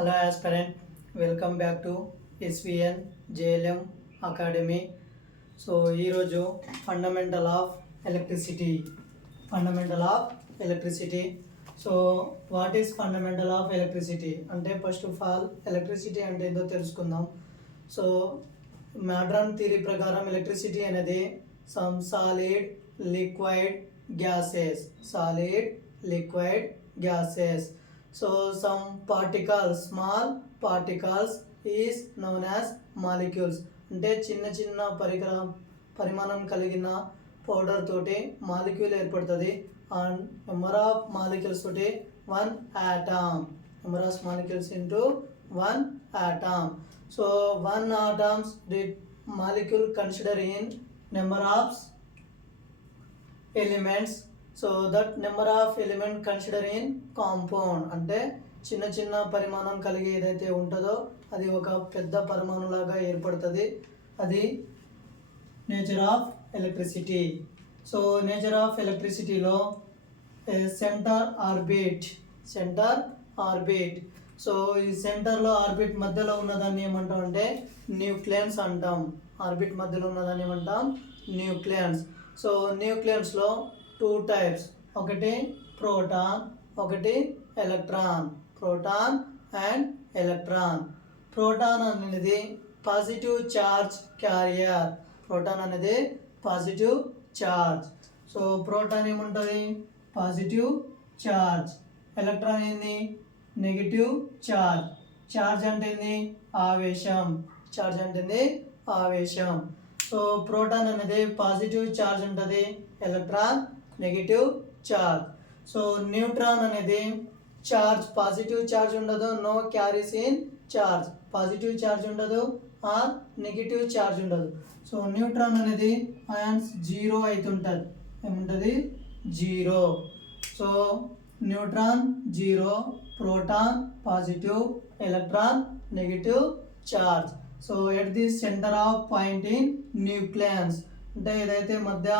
Hello aspirant, welcome back to SVN JLM Academy. So ఈరోజు fundamental of electricity. So what is fundamental of electricity అంటే first of all electricity అంటే ఏంటో తెలుసుకుందాం. So modern theory ప్రకారం ఎలక్ట్రిసిటీ అనేది some solid liquid gases. So some particles, small particles is known as molecules. అంటే చిన్న చిన్న పరిమాణం కలిగిన పౌడర్ తోటి మాలిక్యూల్ ఏర్పడుతుంది. అండ్ నెంబర్ ఆఫ్ మాలిక్యూల్స్ తోటి 1 atom. Number of molecules into 1 atom. So 1 atoms did molecule consider in number of elements. So that number of element consider in compound అంటే చిన్న చిన్న పరిమాణం కలిగి ఏదైతే ఉంటుందో అది ఒక పెద్ద పరిమాణంలాగా ఏర్పడుతుంది. అది nature of electricity. So nature of ఎలక్ట్రిసిటీలో సెంటర్ ఆర్బిట్. సో ఈ సెంటర్లో ఆర్బిట్ మధ్యలో ఉన్నదాన్ని ఏమంటాం అంటే న్యూక్లియన్స్ అంటాం. ఆర్బిట్ మధ్యలో ఉన్నదాన్ని ఏమంటాం న్యూక్లియన్స్. సో న్యూక్లియన్స్లో 2 types, ఒకటి ప్రోటాన్, ఒకటి electron. Proton and electron. Proton అనేది పాజిటివ్ చార్జ్ క్యారియర్. ప్రోటాన్ అనేది పాజిటివ్ చార్జ్. సో ప్రోటాన్ ఏముంటుంది పాజిటివ్ చార్జ్. ఎలక్ట్రాన్ ఏంది నెగిటివ్ చార్జ్. చార్జ్ అంటే ఏంది ఆవేశం. సో ప్రోటాన్ అనేది పాజిటివ్ చార్జ్ ఉంటుంది, electron negative charge. So neutron అనేది చార్జ్ పాజిటివ్ చార్జ్ ఉండదు, no carries in charge. Positive charge ఉండదు ఆర్ నెగిటివ్ చార్జ్ ఉండదు. సో న్యూట్రాన్ అనేది అయాన్స్ జీరో అవుతుంటుంది. ఏముంటుంది zero. So neutron zero, proton positive, electron negative charge. So at the centre of point in nucleons అంటే ఏదైతే మధ్య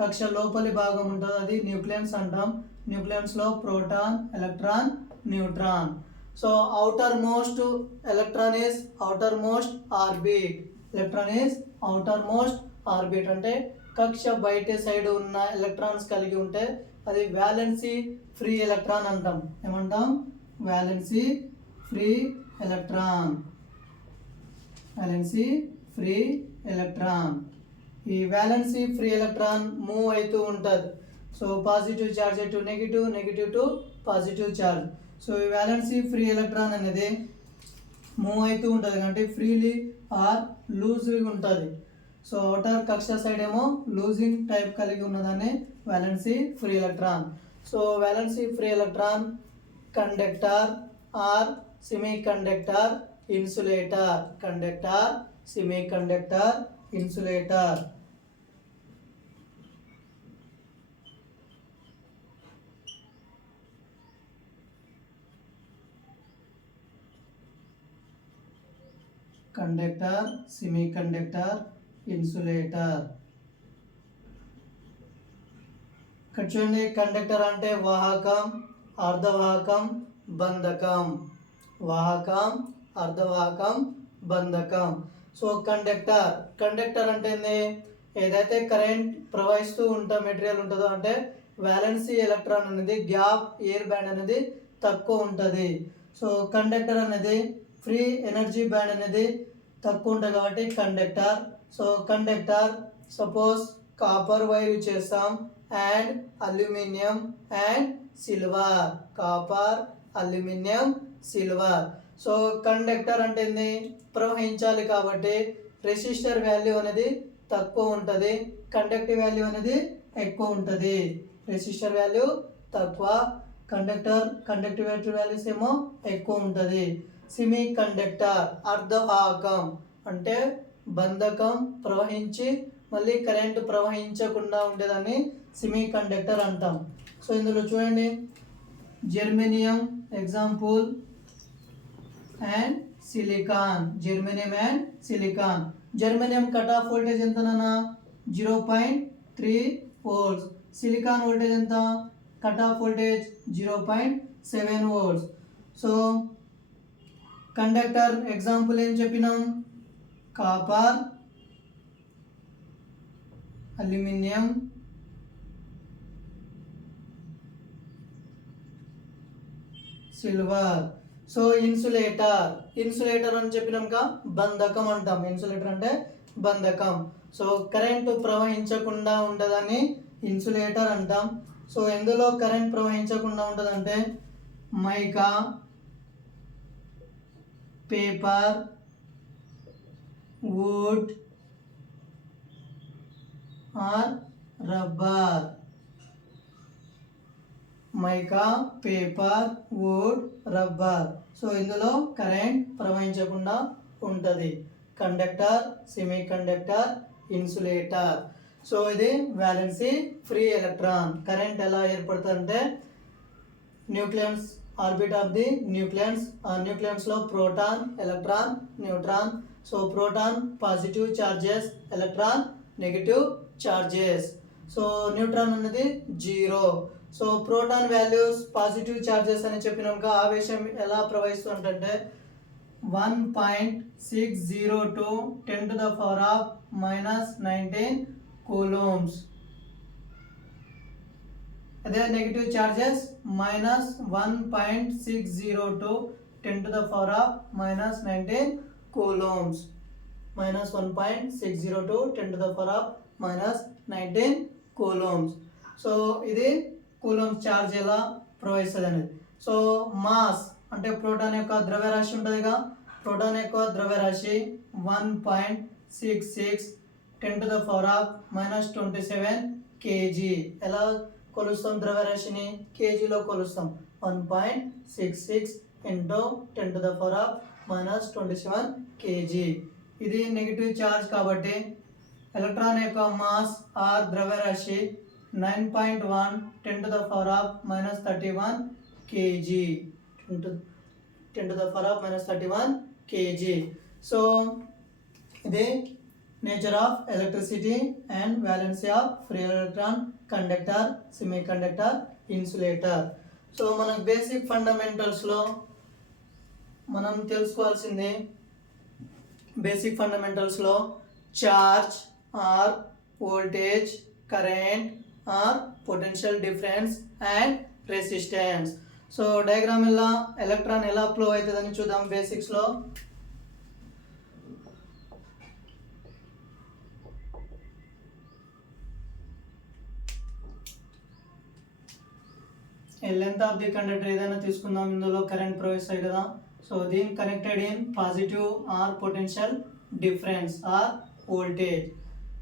కక్ష లోపలి భాగం ఉంటుందో అది న్యూక్లియన్స్ అంటాం. న్యూక్లియన్స్లో proton, electron, neutron. So outermost orbit అంటే కక్ష బయట సైడ్ ఉన్న ఎలక్ట్రాన్స్ కలిగి ఉంటే అది వ్యాలెన్సీ ఫ్రీ ఎలక్ట్రాన్ అంటాం. ఏమంటాం వ్యాలెన్సీ ఫ్రీ ఎలక్ట్రాన్. ఈ వ్యాలెన్సీ ఫ్రీ ఎలక్ట్రాన్ మూవ్ అవుతూ ఉంటుంది. So positive charge to negative to positive charge. So ఈ వ్యాలెన్సీ ఫ్రీ ఎలక్ట్రాన్ అనేది మూవ్ అవుతూ ఉంటుంది కాబట్టి ఫ్రీలీ ఆర్ లూజ్గా ఉంటుంది. సో అవుటర్ కక్ష సైడ్ ఏమో లూజింగ్ టైప్ కలిగి ఉన్నదాన్ని valency free electron. So valency free electron conductor or semiconductor insulator. Conductor, semiconductor, insulator. ఇక్కడ చూడండి కండక్టర్ అంటే వాహకం, అర్ధవాహకం, బంధకం. సో కండక్టర్ అంటే ఏదైతే కరెంట్ ప్రవహిస్తూ మెటీరియల్ ఉంటుందో అంటే వ్యాలెన్సీ ఎలక్ట్రాన్ అనేది గ్యాప్ ఎయిర్ బ్యాండ్ అనేది తక్కువ ఉంటుంది. సో కండక్టర్ అనేది ఫ్రీ ఎనర్జీ బ్యాండ్ అనేది తక్కువ ఉంటుంది కాబట్టి conductor. So conductor suppose copper wire use చేస్తాం and aluminium and silver. So conductor అంటే ప్రవహించాలి కాబట్టి రెసిస్టర్ వాల్యూ అనేది తక్కువ ఉంటుంది, కండక్టివ్ వాల్యూ అనేది ఎక్కువ ఉంటుంది. రెసిస్టర్ వాల్యూ తక్కువ, కండక్టివ్ వాల్యూస్ ఏమో ఎక్కువ ఉంటుంది. సెమీ కండక్టర్ అర్ధవాహకం అంటే బంధకం ప్రవహించి మళ్ళీ కరెంటు ప్రవహించకుండా ఉండేదాన్ని సెమీ కండక్టర్ అంటాం. సో ఇందులో చూడండి germanium example and silicon. Germanium cut off voltage ఎంతనా 0.3 volts. సిలికాన్ వోల్టేజ్ ఎంత cut off voltage 0.7 volts. So conductor example ఏం చెప్పినాం, copper, aluminium, silver. So insulator అని చెప్పినాక బంధకం అంటాం. ఇన్సులేటర్ అంటే బంధకం. సో కరెంటు ప్రవహించకుండా ఉండదని ఇన్సులేటర్ అంటాం. సో ఎందులో కరెంట్ ప్రవహించకుండా ఉంటుందంటే mica, paper, wood or rubber. Mica, paper, wood, rubber. So ఇందులో కరెంట్ ప్రవహించకుండా ఉంటుంది. Conductor, semiconductor, insulator. So ఇది వ్యాలెన్సీ ఫ్రీ ఎలక్ట్రాన్. కరెంట్ ఎలా ఏర్పడుతుందంటే nucleons, orbit of the nucleons. ఆ న్యూక్లియన్స్లో proton, electron, neutron. So proton positive charges, electron negative charges. So neutron అనేది 0. So proton values positive charges అని చెప్పినాక ఆవేశం ఎలా ప్రవహిస్తుంటే 1.602 10⁻⁻19 కూలూమ్స్. అదే నెగిటివ్ చార్జెస్ -1.602 10⁻⁻19 కూలూమ్స్. -1.602 10⁻⁻19 కూలూమ్స్. సో ఇది కూలూమ్స్ ఛార్జ్ ఎలా ప్రవహిస్తుంది అనేది. సో మాస్ అంటే ప్రోటాన్ యొక్క ద్రవ్యరాశి ఉంటుందిగా. ప్రోటాన్ యొక్క ద్రవ్యరాశి 1.66 10⁻⁻27 kg. ఎలా కొలుస్తాం ద్రవ్యరాశిని? కేజీలో కొలుస్తాం. 1.66 × 10⁻⁻27 kg. ఇది నెగిటివ్ ఛార్జ్ కాబట్టి ఎలక్ట్రాన్ యొక్క మాస్ ఆర్ ద్రవ్యరాశి 9.1 10⁻⁻31 kg. 10⁻⁻31 kg. సో ఇది nature of electricity and valency of free electron, conductor, semiconductor, insulator. So మనకు బేసిక్ ఫండమెంటల్స్లో మనం తెలుసుకోవాల్సింది, బేసిక్ ఫండమెంటల్స్లో charge or voltage, current or potential difference and resistance. So diagram ఎలా electron ఎలా flow అవుతుందని చూద్దాం బేసిక్స్లో. లెంత్ ఆఫ్ ది కండక్టర్ ఏదైనా తీసుకుందాం, ఇందులో కరెంట్ ప్రవహిస్తాయి కదా. సో దీని connected in positive or potential difference or voltage.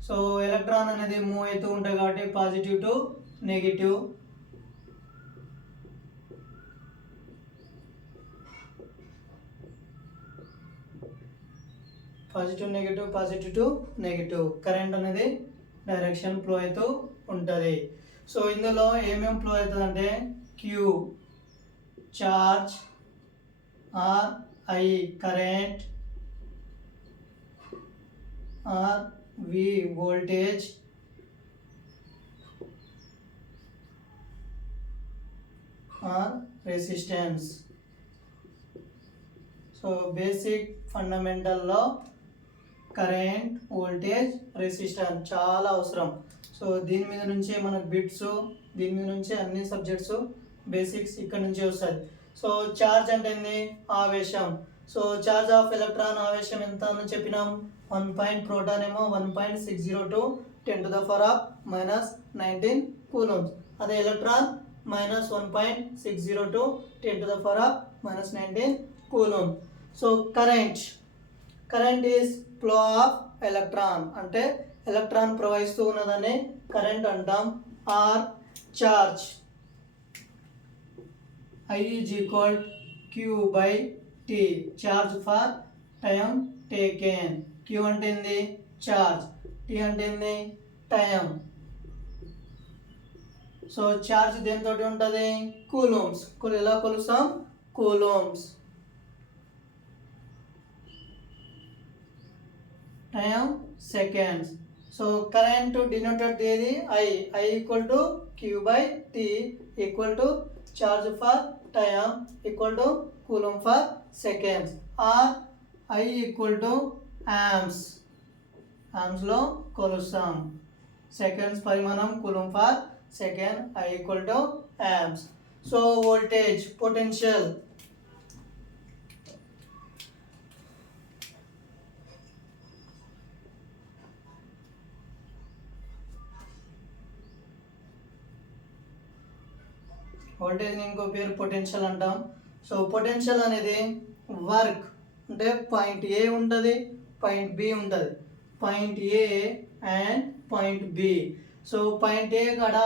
So electron అనేది మూవ్ అవుతూ ఉంటాయి కాబట్టి positive to negative. Positive negative, positive to negative. Current అనేది డైరెక్షన్ ఫ్లో అవుతూ ఉంటుంది. సో ఇందులో ఏమేమి ఫ్లో అవుతుందంటే Q charge, or I current, or V voltage, or resistance. So basic ఫండమెంటల్లో కరెంట్, వోల్టేజ్, రెసిస్టెన్స్ చాలా అవసరం. సో దీని మీద నుంచే మనకు బిట్స్, దీని మీద నుంచే అన్ని సబ్జెక్ట్స్ బేసిక్స్ ఇక్కడ నుంచే వస్తుంది. సో చార్జ్ అంటే ఏంది? ఆవేశం. సో చార్జ్ ఆఫ్ ఎలక్ట్రాన్ ఆవేశం ఎంత అని చెప్పినాం? 1 ప్రోటాన్ ఏమో 1.602 10⁻⁻19 కూలూమ్స్. అదే electron -1.602 10⁻⁻19 coulomb. So current is flow of electron, అంటే ఎలక్ట్రాన్ ప్రవహిస్తూ ఉన్నదని కరెంట్ అంటాం. Or charge, I is equal Q/T, charge for time taken. Q అంటే ఏంది? చార్జ్. T అంటే ఏంది? టైం. సో చార్జ్ దేనితో ఉంటుంది? కూలూమ్స్. ఎలా కొలుస్తాం? Coulombs. Time seconds. So current denoted ఏది? I equal to Q/T equal to charge for time equal to coulomb per seconds. Or I equal to amps. ఆమ్స్లో కొలుస్తాం. Seconds పరిమాణం coulomb per second, I equal to amps. So voltage potential వోల్టేజ్ని ఇంకో పేరు potential అంటాం. So potential అనేది work అంటే point A ఉంటుంది, పాయింట్ బి ఉంటుంది, point A and point B. So point A కాడ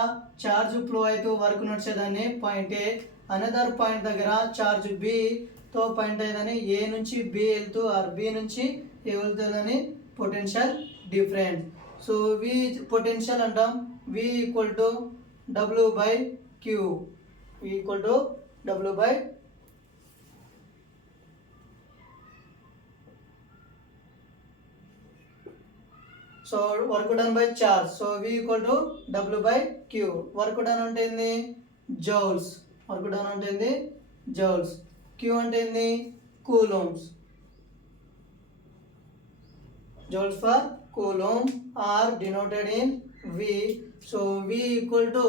చార్జ్ ఫ్లో అవుతూ వర్క్ నడిచేదాన్ని పాయింట్ ఏ, అనదర్ పాయింట్ దగ్గర చార్జ్ బితో పాయింట్ అయ్యేదని ఏ నుంచి బి వెళ్తూ ఆర్ బి నుంచి ఏ వెళ్తుందని potential difference. So V potential అంటాం. V equal to W by Q, V equal to W by so work done by charge. So V equal to W by Q. Work done అంటే ఏంది joules. Work done అంటే ఏంది joules. Q అంటే ఏంది coulombs. Joules for coulomb are denoted in V. So V equal to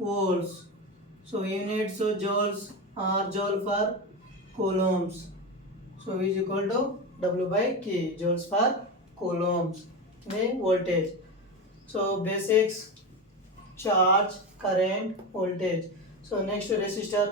volts. So units so joules are joule for coulombs. So V is equal to W by K, joules for coulombs. The voltage. So basics, charge, current, voltage. So next resistor.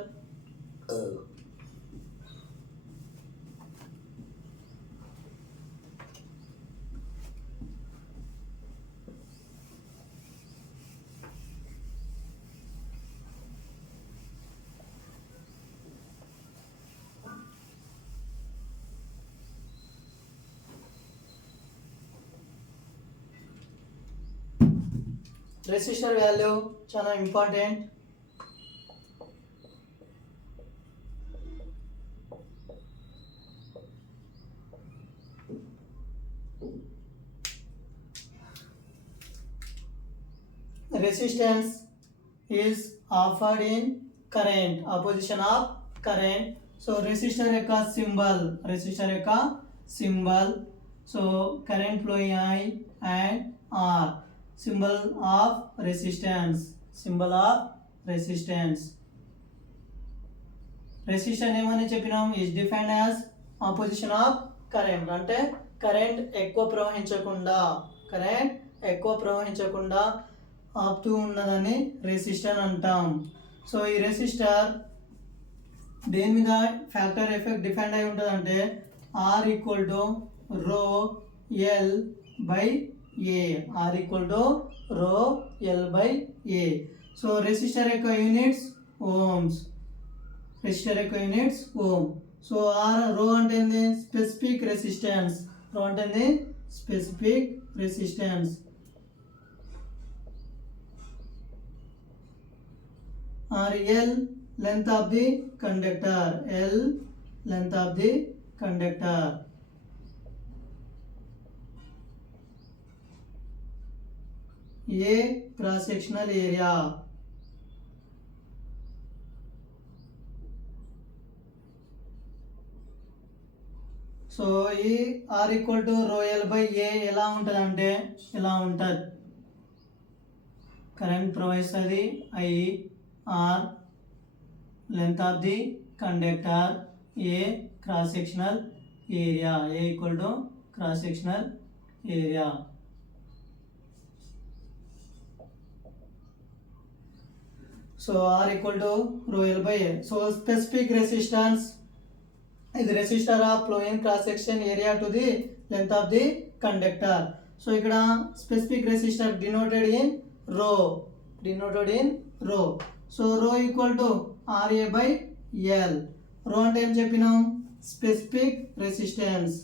Resistor value చాలా important. Resistance is offered in current, opposition of current. So resistor యొక్క symbol so current flowing I and R. symbol of resistance. రెసిస్టెన్స్ ఏమని చెప్పినాం is defined as opposition of current. అంటే current ఎక్కువ ప్రవహించకుండా ఆపుతూ ఉన్నదని రెసిస్టర్ అంటాం. సో ఈ రెసిస్టర్ దేని మీద ఫ్యాక్టర్ ఎఫెక్ట్ డిపెండ్ అయి ఉంటుంది అంటే R equal to rho L by A. R equal to rho L by A. So resistor యొక్క యూనిట్స్ ఓమ్స్. సో R రో అంటే ఏంది specific resistance. R L length of the conductor. A cross sectional area. So ఈ R equal to rho L by A ఎలా ఉంటుంది అంటే ఇలా ఉంటుంది. కరెంట్ ప్రవహిస్తుంది I, R length of the conductor, A cross sectional area. A equal to cross sectional area. So R equal to rho L by A. So specific resistance is resistor of flowing cross section area to the length of the conductor. So ikkada specific resistor denoted in rho. So rho equal to RA by L. Rho ante em cheppinam specific resistance.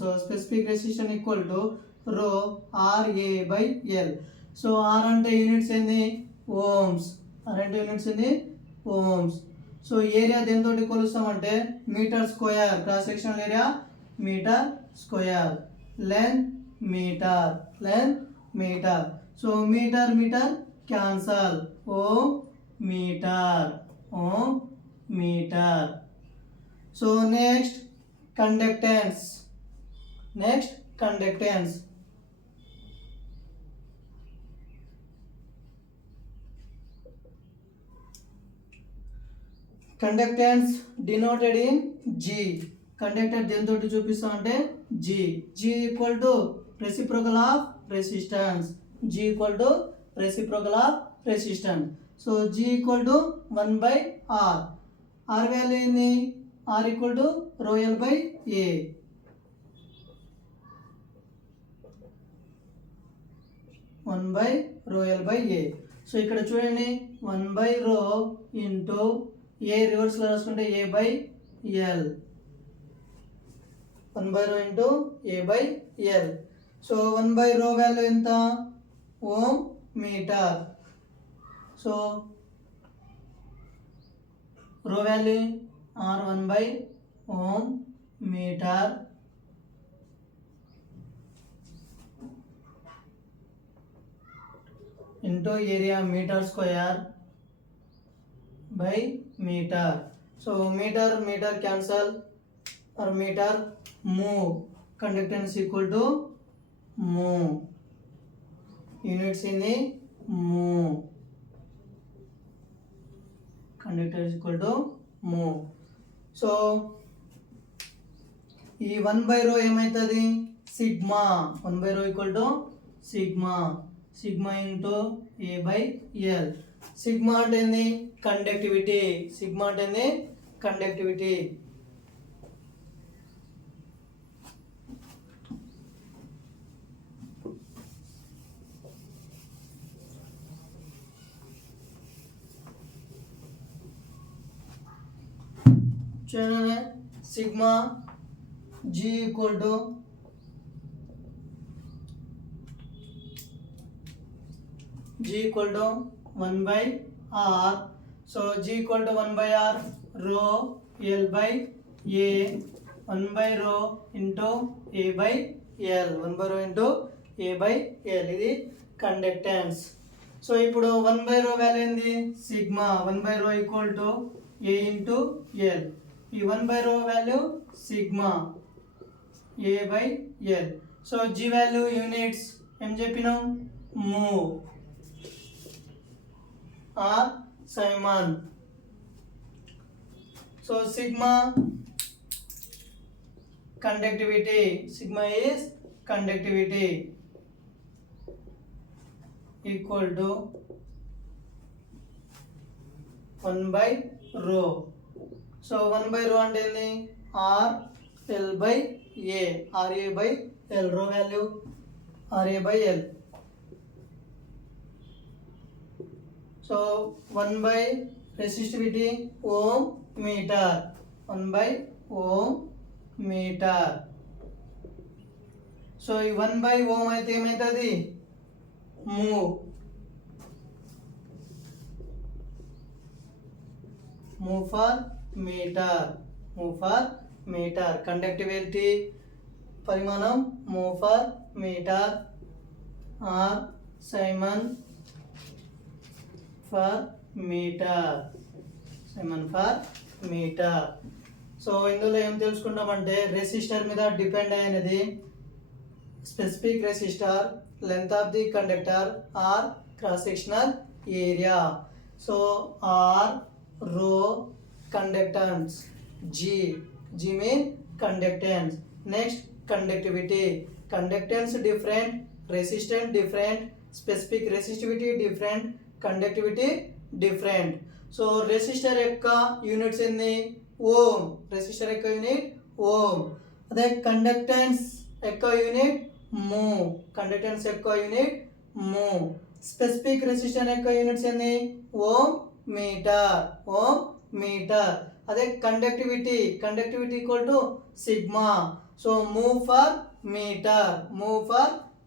So specific resistance equal to rho RA by L. So R ante units ఏంది ohms. So area దేనితోటి కొలుస్తామంటే metre square. Cross sectional area metre square. Length metre. So metre cancel. Ohm meter. So next conductance. Conductance denoted in G. Conductor దేనితో చూపిస్తాం అంటే G. G equal to reciprocal of resistance. So G equal to 1/R. R value ఏంది? R equal to ρl/A. So ఇక్కడ చూడండి 1/ρ into A రివర్స్లో రాసుకుంటే A/L. 1/ρ into A/L. So 1/ρ value ఎంత? Ohm metre. So rho value R 1/ఓం metre into area metre square by meter. So meter cancel or meter move. Conductance equal to move. Units in the move. Conductance equal to move. So ఈ 1/ρ ఏమవుతుంది? Sigma. 1/ρ equal to sigma into A/L. Sigma అంటే ఏంది? Conductivity. చూడండి sigma G equal to G equal to 1/R. So G equal to 1/R rho L by A. 1/ρ into A/L. 1/ρ into A/L. ఇది conductance. So ఇప్పుడు 1/ρ value ఏంది? Sigma. 1/ρ equal to A into L. ఈ 1/ρ value sigma A/L. So G value units ఏం చెప్పినాం? Mho or Simon. So sigma conductivity. Sigma is conductivity equal to 1/ρ. So 1/ρ అంటే ఏంది? R L by A. RA by L. Rho value RA by L. So 1 resistivity ohm meter. 1/ohm meter. So ఈ 1/ohm అయితే ఏమవుతుంది? Mho per metre. Conductivity పరిమాణం mho per metre. Or siemens per metre. So ఇందులో ఏం తెలుసుకుంటామంటే resistor మీద depend అయినది specific resistor, length of the conductor, or cross sectional area. So R rho conductance, G mean conductance. Next conductivity. Conductance different, resistance different, specific resistivity different, conductivity different. So resistor యొక్క units ఎన్ని? ఓం. రెసిస్టర్ యొక్క యూనిట్ ఓం. అదే కండక్టెన్స్ యొక్క యూనిట్ మో. Specific resistor యొక్క units ఎన్ని? Ohm metre. అదే conductivity equal to sigma. So mho per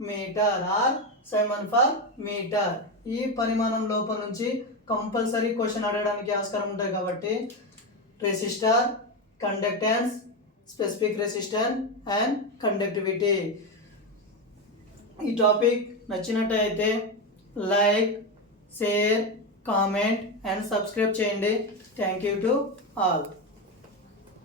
metre or siemens per metre. ఈ పరిమాణం లోపల నుంచి కంపల్సరీ క్వశ్చన్ అడగడానికి ఆస్కారం ఉంటుంది కాబట్టి resistor, conductance, specific resistance and conductivity. ఈ టాపిక్ నచ్చినట్టయితే like, share, comment and subscribe చేయండి. Thank you to all.